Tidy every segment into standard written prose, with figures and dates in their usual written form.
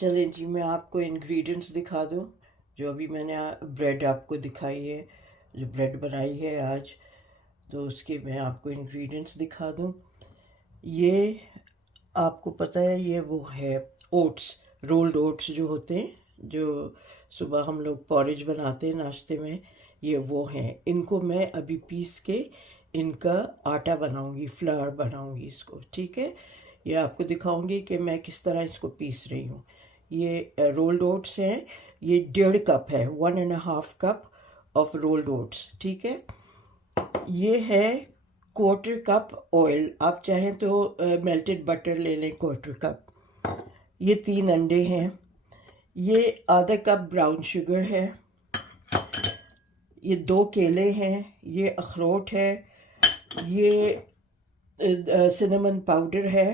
चलें जी, मैं आपको इंग्रेडिएंट्स दिखा दूं। जो अभी मैंने ब्रेड आपको दिखाई है, जो ब्रेड बनाई है आज, तो उसके मैं आपको इंग्रेडिएंट्स दिखा दूं। ये आपको पता है, ये वो है ओट्स, रोल्ड ओट्स जो होते हैं, जो सुबह हम लोग पॉरेज बनाते हैं नाश्ते में, ये वो हैं। इनको मैं अभी पीस के इनका आटा बनाऊंगी, फ्लावर बनाऊंगी इसको, ठीक है। ये आपको दिखाऊंगी कि मैं किस तरह इसको पीस रही हूँ। ये रोल्ड ओट्स हैं, ये 1.5 कप है, 1.5 कप ऑफ रोल्ड ओट्स, ठीक है। ये है 1/4 कप ऑयल, आप चाहें तो मेल्टेड बटर ले लें 1/4 कप। ये 3 अंडे हैं। ये आधा कप ब्राउन शुगर है। ये 2 केले हैं। ये अखरोट है। ये सिनेमन पाउडर है।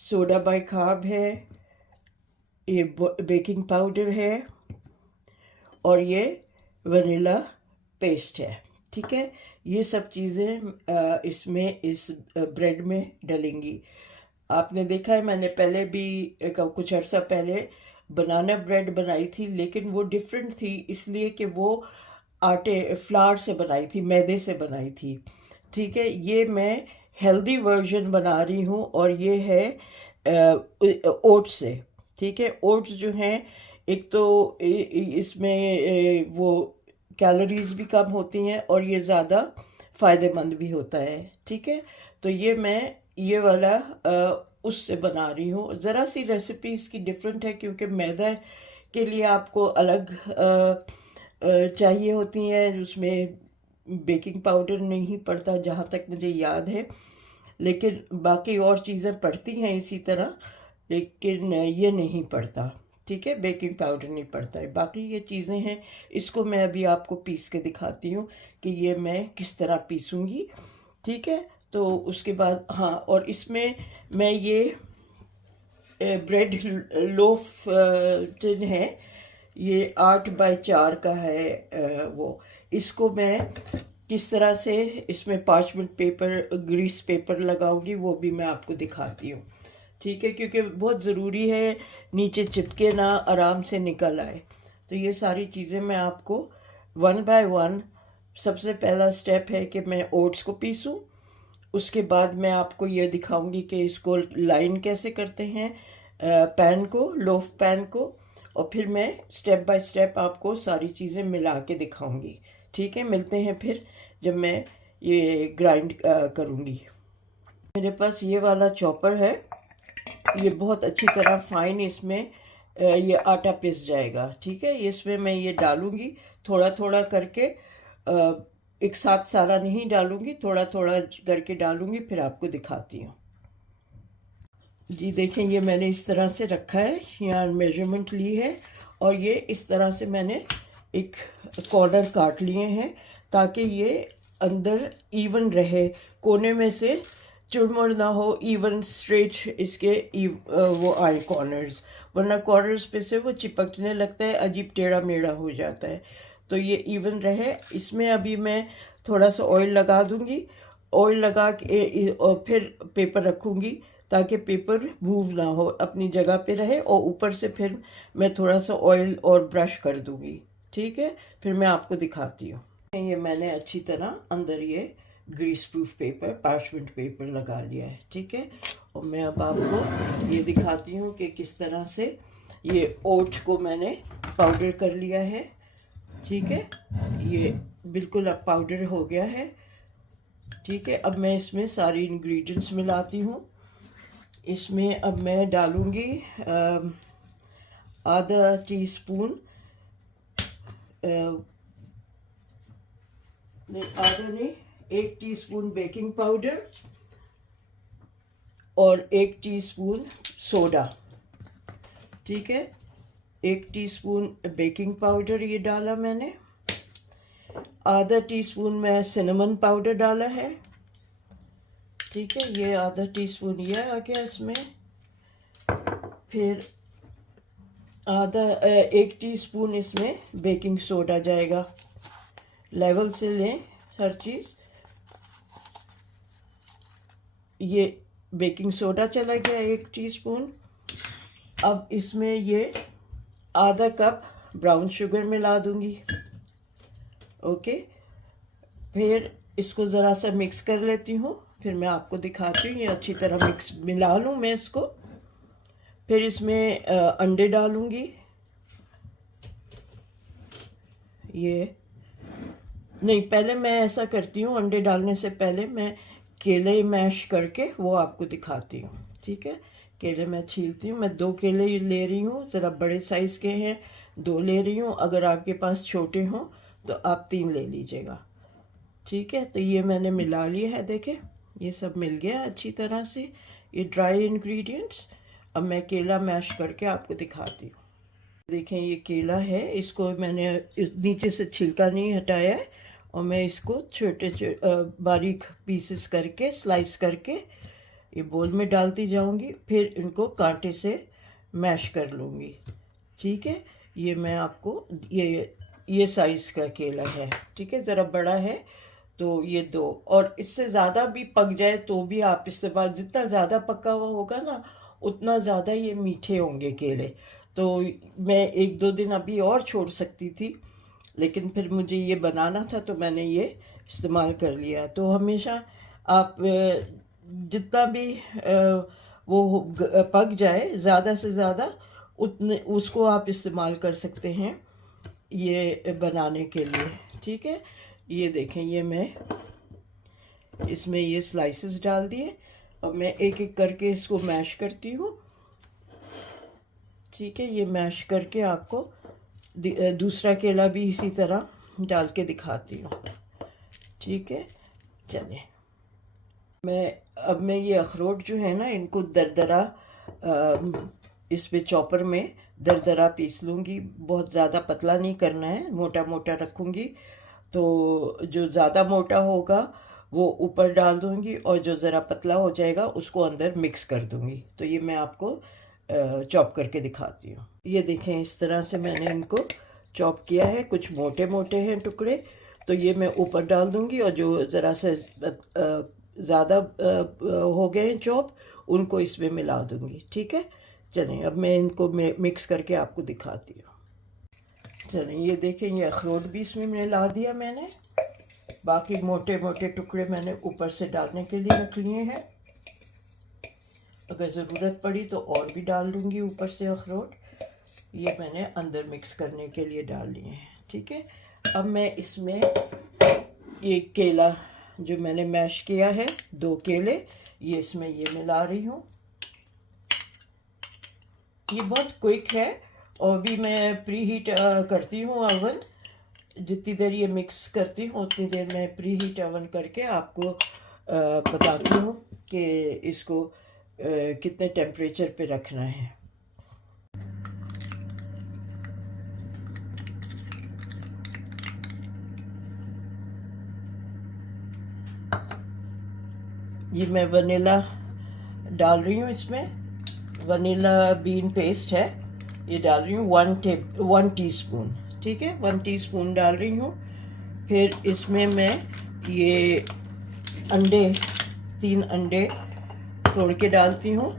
सोडा बाइकार्ब है। ये बेकिंग पाउडर है। और ये वनीला पेस्ट है, ठीक है। ये सब चीज़ें इसमें इस ब्रेड में डलेंगी। आपने देखा है, मैंने पहले भी कुछ अर्सा पहले बनाना ब्रेड बनाई थी, लेकिन वो डिफरेंट थी, इसलिए कि वो आटे फ्लावर से बनाई थी, मैदे से बनाई थी, ठीक है। ये मैं हेल्दी वर्जन बना रही हूँ, और ये है ओट्स से, ठीक है। ओट्स जो हैं, एक तो इसमें वो कैलोरीज भी कम होती हैं, और ये ज़्यादा फ़ायदेमंद भी होता है, ठीक है। तो ये मैं ये वाला उससे बना रही हूँ। ज़रा सी रेसिपी इसकी डिफरेंट है, क्योंकि मैदा के लिए आपको अलग चाहिए होती हैं, उसमें बेकिंग पाउडर नहीं पड़ता जहाँ तक मुझे याद है, लेकिन बाकी और चीज़ें पड़ती हैं इसी तरह, लेकिन ये नहीं पड़ता, ठीक है। बेकिंग पाउडर नहीं पड़ता है, बाकी ये चीज़ें हैं। इसको मैं अभी आपको पीस के दिखाती हूँ कि ये मैं किस तरह पीसूँगी, ठीक है। तो उसके बाद हाँ, और इसमें मैं ये ब्रेड लोफ टिन है, ये 8x4 का है। वो इसको मैं किस तरह से इसमें पार्चमेंट पेपर, ग्रीस पेपर लगाऊंगी, वो भी मैं आपको दिखाती हूँ, ठीक है, क्योंकि बहुत ज़रूरी है नीचे चिपके ना, आराम से निकल आए। तो ये सारी चीज़ें मैं आपको 1 बाय 1, सबसे पहला स्टेप है कि मैं ओट्स को पीसूँ। उसके बाद मैं आपको ये दिखाऊंगी कि इसको लाइन कैसे करते हैं, पैन को, लोफ पैन को। और फिर मैं स्टेप बाय स्टेप आपको सारी चीज़ें मिला के दिखाऊंगी, ठीक है। मिलते हैं फिर जब मैं ये ग्राइंड करूंगी। मेरे पास ये वाला चॉपर है, ये बहुत अच्छी तरह फाइन इसमें ये आटा पिस जाएगा, ठीक है। इसमें मैं ये डालूंगी थोड़ा थोड़ा करके, एक साथ सारा नहीं डालूंगी, थोड़ा थोड़ा करके डालूंगी, फिर आपको दिखाती हूँ। जी देखें, ये मैंने इस तरह से रखा है, यहाँ मेजरमेंट ली है, और ये इस तरह से मैंने एक कॉर्नर काट लिए हैं, ताकि ये अंदर इवन रहे, कोने में से चुड़मुड़ ना हो, इवन स्ट्रेट इसके वो आए कॉर्नर्स, वरना कॉर्नर्स पे से वो चिपकने लगता है, अजीब टेढ़ा मेढ़ा हो जाता है। तो ये इवन रहे। इसमें अभी मैं थोड़ा सा ऑयल लगा दूंगी, ऑयल लगा के और फिर पेपर रखूंगी, ताकि पेपर मूव ना हो, अपनी जगह पे रहे, और ऊपर से फिर मैं थोड़ा सा ऑयल और ब्रश कर दूंगी, ठीक है। फिर मैं आपको दिखाती हूँ। ये मैंने अच्छी तरह अंदर ये grease proof paper, parchment paper लगा लिया है, ठीक है। और मैं अब आपको ये दिखाती हूँ कि किस तरह से ये ओट को मैंने पाउडर कर लिया है, ठीक है। ये बिल्कुल अब पाउडर हो गया है, ठीक है। अब मैं इसमें सारी इंग्रेडिएंट्स मिलाती हूँ। इसमें अब मैं डालूँगी आधा टीस्पून, आधा नहीं, 1 टीस्पून बेकिंग पाउडर और 1 टीस्पून सोडा, ठीक है। 1 टीस्पून बेकिंग पाउडर ये डाला मैंने, आधा टीस्पून में सिनेमन पाउडर डाला है, ठीक है। ये आधा टीस्पून ये आ गया इसमें। फिर 1 टीस्पून इसमें बेकिंग सोडा जाएगा, लेवल से लें हर चीज़। ये बेकिंग सोडा चला गया 1 टीस्पून। अब इसमें ये आधा कप ब्राउन शुगर मिला दूंगी। ओके, फिर इसको ज़रा सा मिक्स कर लेती हूँ, फिर मैं आपको दिखाती हूँ। ये अच्छी तरह मिक्स मिला लूँ मैं इसको। फिर इसमें अंडे डालूंगी। ये नहीं, पहले मैं ऐसा करती हूँ, अंडे डालने से पहले मैं केले मैश करके वो आपको दिखाती हूँ। ठीक है, केले मैं छीलती हूँ। मैं 2 केले ले रही हूँ, ज़रा बड़े साइज़ के हैं, 2 ले रही हूँ। अगर आपके पास छोटे हों तो आप 3 ले लीजिएगा। ठीक है, तो ये मैंने मिला लिया है। देखें, ये सब मिल गया अच्छी तरह से, ये ड्राई इंग्रेडिएंट्स। अब मैं केला मैश करके आपको दिखाती हूँ। देखें, ये केला है, इसको मैंने नीचे से छिलका नहीं हटाया है, और मैं इसको छोटे बारीक पीसेस करके, स्लाइस करके ये बोल में डालती जाऊंगी। फिर इनको कांटे से मैश कर लूँगी। ठीक है, ये मैं आपको ये साइज़ का केला है। ठीक है, ज़रा बड़ा है तो ये 2, और इससे ज़्यादा भी पक जाए तो भी आप इस्तेमाल, जितना ज़्यादा पका हुआ होगा ना उतना ज़्यादा ये मीठे होंगे केले। तो मैं 1-2 दिन अभी और छोड़ सकती थी, लेकिन फिर मुझे ये बनाना था तो मैंने ये इस्तेमाल कर लिया। तो हमेशा आप जितना भी वो पक जाए, ज़्यादा से ज़्यादा उतने उसको आप इस्तेमाल कर सकते हैं ये बनाने के लिए। ठीक है, ये देखें, ये मैं इसमें ये स्लाइसेस डाल दिए, और मैं एक एक करके इसको मैश करती हूँ। ठीक है, ये मैश करके आपको दूसरा केला भी इसी तरह डाल के दिखाती हूँ। ठीक है, चलिए। अब मैं ये अखरोट जो है ना, इनको दरदरा इस पे चॉपर में दरदरा पीस लूँगी। बहुत ज़्यादा पतला नहीं करना है, मोटा मोटा रखूँगी। तो जो ज़्यादा मोटा होगा वो ऊपर डाल दूँगी, और जो ज़रा पतला हो जाएगा उसको अंदर मिक्स कर दूँगी। तो ये मैं आपको चॉप करके दिखाती हूँ। ये देखें, इस तरह से मैंने इनको चॉप किया है। कुछ मोटे मोटे हैं टुकड़े, तो ये मैं ऊपर डाल दूँगी, और जो ज़रा से ज़्यादा हो गए हैं चॉप, उनको इसमें मिला दूँगी। ठीक है, चलें, अब मैं इनको मिक्स करके आपको दिखाती हूँ। चलें, ये देखें, ये अखरोट भी इसमें मिला दिया मैंने। बाकी मोटे मोटे टुकड़े मैंने ऊपर से डालने के लिए रख लिए हैं। अगर ज़रूरत पड़ी तो और भी डाल दूँगी ऊपर से अखरोट। ये मैंने अंदर मिक्स करने के लिए डाल लिए हैं। ठीक है, अब मैं इसमें ये केला जो मैंने मैश किया है, 2 केले, ये इसमें ये मिला रही हूँ। ये बहुत क्विक है, और भी मैं प्री हीट करती हूँ ओवन। जितनी देर ये मिक्स करती हूँ उतनी देर मैं प्री हीट ओवन करके आपको बताती हूँ कि इसको कितने टेम्परेचर पे रखना है। ये मैं वनीला डाल रही हूँ, इसमें वनीला बीन पेस्ट है, ये डाल रही हूँ 1 टीस्पून। ठीक है, 1 टीस्पून डाल रही हूँ। फिर इसमें मैं ये अंडे, 3 अंडे तोड़ के डालती हूँ।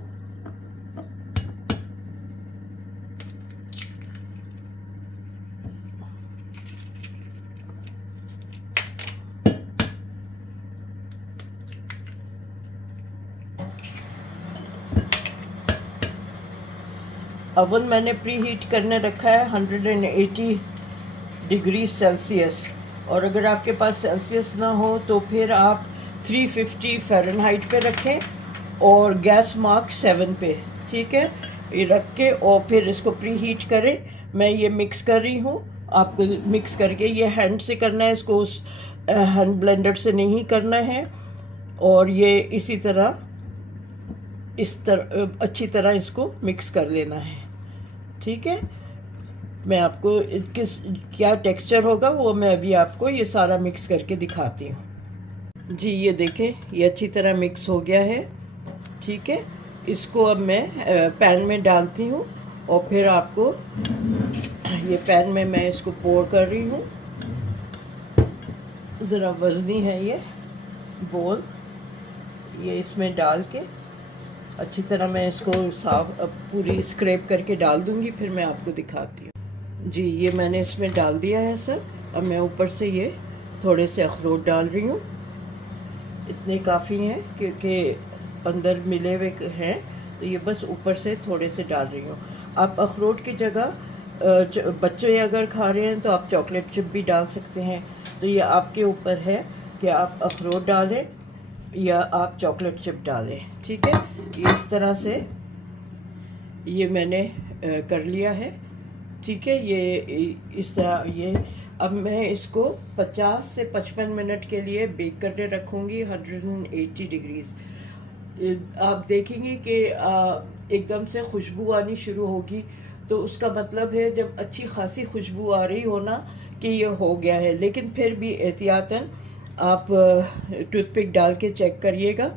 अवन मैंने प्री हीट करने रखा है 180 डिग्री सेल्सियस, और अगर आपके पास सेल्सियस ना हो तो फिर आप 350 फ़ारेनहाइट पे रखें, और गैस मार्क 7 पे। ठीक है, ये रख के और फिर इसको प्री हीट करें। मैं ये मिक्स कर रही हूँ, आपको मिक्स करके ये हैंड से करना है, इसको उस हैंड ब्लेंडर से नहीं करना है। और ये इसी तरह अच्छी तरह इसको मिक्स कर लेना है। ठीक है, मैं आपको किस क्या टेक्सचर होगा वो मैं अभी आपको ये सारा मिक्स करके दिखाती हूँ। जी, ये देखें, ये अच्छी तरह मिक्स हो गया है। ठीक है, इसको अब मैं पैन में डालती हूँ, और फिर आपको ये पैन में मैं इसको पोर कर रही हूँ। ज़रा वज़नी है ये बोल, ये इसमें डाल के अच्छी तरह मैं इसको साफ पूरी स्क्रैप करके डाल दूँगी, फिर मैं आपको दिखाती हूँ। जी ये मैंने इसमें डाल दिया है सब। अब मैं ऊपर से ये थोड़े से अखरोट डाल रही हूँ, इतने काफ़ी हैं क्योंकि अंदर मिले हुए हैं, तो ये बस ऊपर से थोड़े से डाल रही हूँ। आप अखरोट की जगह बच्चे अगर खा रहे हैं तो आप चॉकलेट चिप भी डाल सकते हैं। तो ये आपके ऊपर है कि आप अखरोट डालें या आप चॉकलेट चिप डालें, ठीक है। ये इस तरह से ये मैंने कर लिया है, ठीक है। ये इस तरह ये अब मैं इसको 50 से 55 मिनट के लिए बेक करके रखूँगी 180 डिग्रीज़। आप देखेंगे कि एकदम से खुशबू आनी शुरू होगी, तो उसका मतलब है जब अच्छी खासी खुशबू आ रही हो ना कि ये हो गया है। लेकिन फिर भी एहतियातन आप टूथपिक डाल के चेक करिएगा।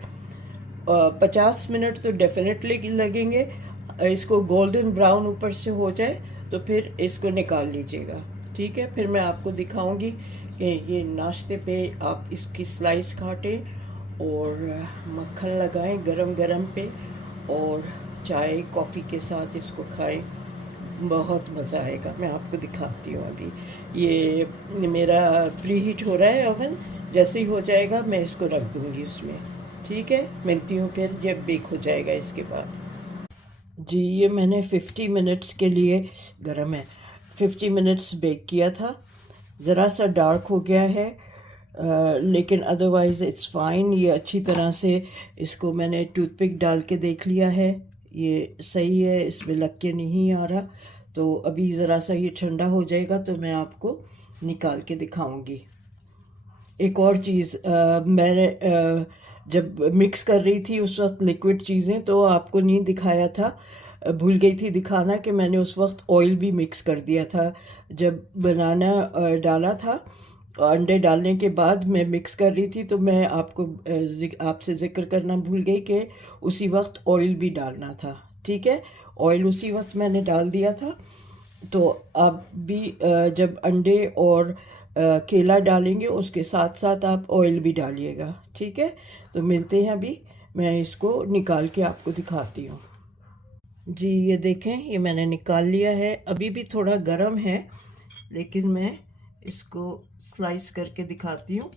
50 मिनट तो डेफिनेटली लगेंगे। इसको गोल्डन ब्राउन ऊपर से हो जाए तो फिर इसको निकाल लीजिएगा, ठीक है। फिर मैं आपको दिखाऊंगी कि ये नाश्ते पे आप इसकी स्लाइस काटें और मक्खन लगाएं गरम गरम पे, और चाय कॉफ़ी के साथ इसको खाएं, बहुत मज़ा आएगा। मैं आपको दिखाती हूँ। अभी ये मेरा प्री हीट हो रहा है ओवन, जैसे ही हो जाएगा मैं इसको रख दूँगी उसमें, ठीक है। मिलती हूँ फिर जब बेक हो जाएगा इसके बाद। जी ये मैंने 50 मिनट्स के लिए गरम है 50 मिनट्स बेक किया था। ज़रा सा डार्क हो गया है, लेकिन अदरवाइज़ इट्स फाइन। ये अच्छी तरह से इसको मैंने टूथपिक डाल के देख लिया है, ये सही है, इसमें लग के नहीं आ रहा। तो अभी ज़रा सा ये ठंडा हो जाएगा तो मैं आपको निकाल के दिखाऊंगी। एक और चीज़, मैंने जब मिक्स कर रही थी उस वक्त लिक्विड चीज़ें, तो आपको नहीं दिखाया था, भूल गई थी दिखाना कि मैंने उस वक्त ऑयल भी मिक्स कर दिया था। जब बनाना डाला था, अंडे डालने के बाद मैं मिक्स कर रही थी, तो मैं आपको आपसे ज़िक्र करना भूल गई कि उसी वक्त ऑयल भी डालना था, ठीक है। ऑयल उसी वक्त मैंने डाल दिया था। तो आप भी जब अंडे और केला डालेंगे उसके साथ साथ आप ऑयल भी डालिएगा, ठीक है। तो मिलते हैं अभी, मैं इसको निकाल के आपको दिखाती हूँ। जी ये देखें, ये मैंने निकाल लिया है। अभी भी थोड़ा गर्म है, लेकिन मैं इसको स्लाइस करके दिखाती हूँ।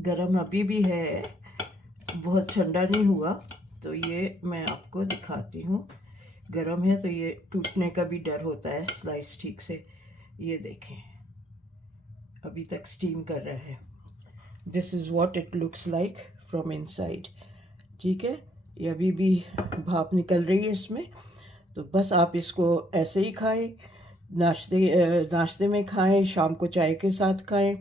गर्म अभी भी है, बहुत ठंडा नहीं हुआ। तो ये मैं आपको दिखाती हूँ, गर्म है तो ये टूटने का भी डर होता है स्लाइस ठीक से। ये देखें अभी तक स्टीम कर रहा है। This is what it looks like from inside, ठीक है। ये अभी भी भाप निकल रही है इसमें। तो बस आप इसको ऐसे ही खाएं, नाश्ते में खाएं, शाम को चाय के साथ खाएं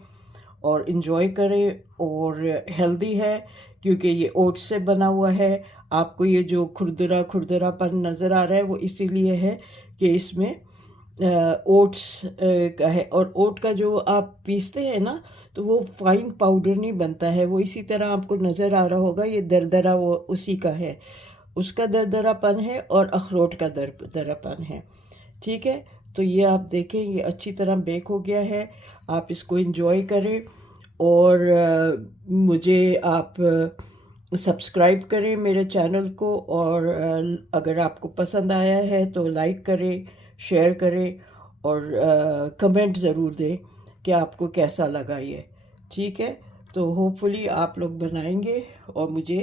और इन्जॉय करें। और हेल्दी है क्योंकि ये ओट्स से बना हुआ है। आपको ये जो खुरदरापन नज़र आ रहा है वो इसीलिए है कि इसमें ओट्स का है। और ओट का जो आप पीसते हैं ना, तो वो फाइन पाउडर नहीं बनता है, वो इसी तरह आपको नज़र आ रहा होगा, ये दरदरा वो उसी का है, उसका दरदरापन है और अखरोट का दरदरापन है, ठीक है। तो ये आप देखें, ये अच्छी तरह बेक हो गया है। आप इसको एंजॉय करें और मुझे आप सब्सक्राइब करें मेरे चैनल को। और अगर आपको पसंद आया है तो लाइक करें, शेयर करें और कमेंट ज़रूर दें कि आपको कैसा लगा ये, ठीक है। तो होपफुली आप लोग बनाएंगे और मुझे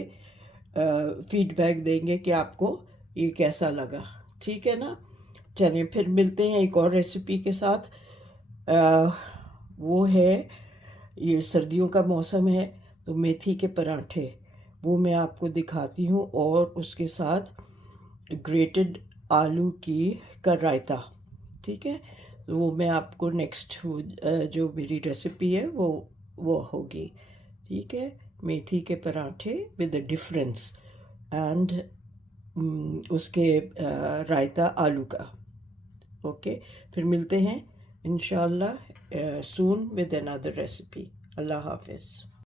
फीडबैक देंगे कि आपको ये कैसा लगा, ठीक है ना। चलिए फिर मिलते हैं एक और रेसिपी के साथ। वो है, ये सर्दियों का मौसम है तो मेथी के पराठे वो मैं आपको दिखाती हूँ, और उसके साथ ग्रेटेड आलू का रायता, ठीक है। तो वो मैं आपको नेक्स्ट जो मेरी रेसिपी है वो होगी, ठीक है। मेथी के पराठे विद द डिफरेंस एंड उसके रायता आलू का। ओके, फिर मिलते हैं इंशाल्लाह सून विद अनदर रेसिपी। अल्लाह हाफिज़।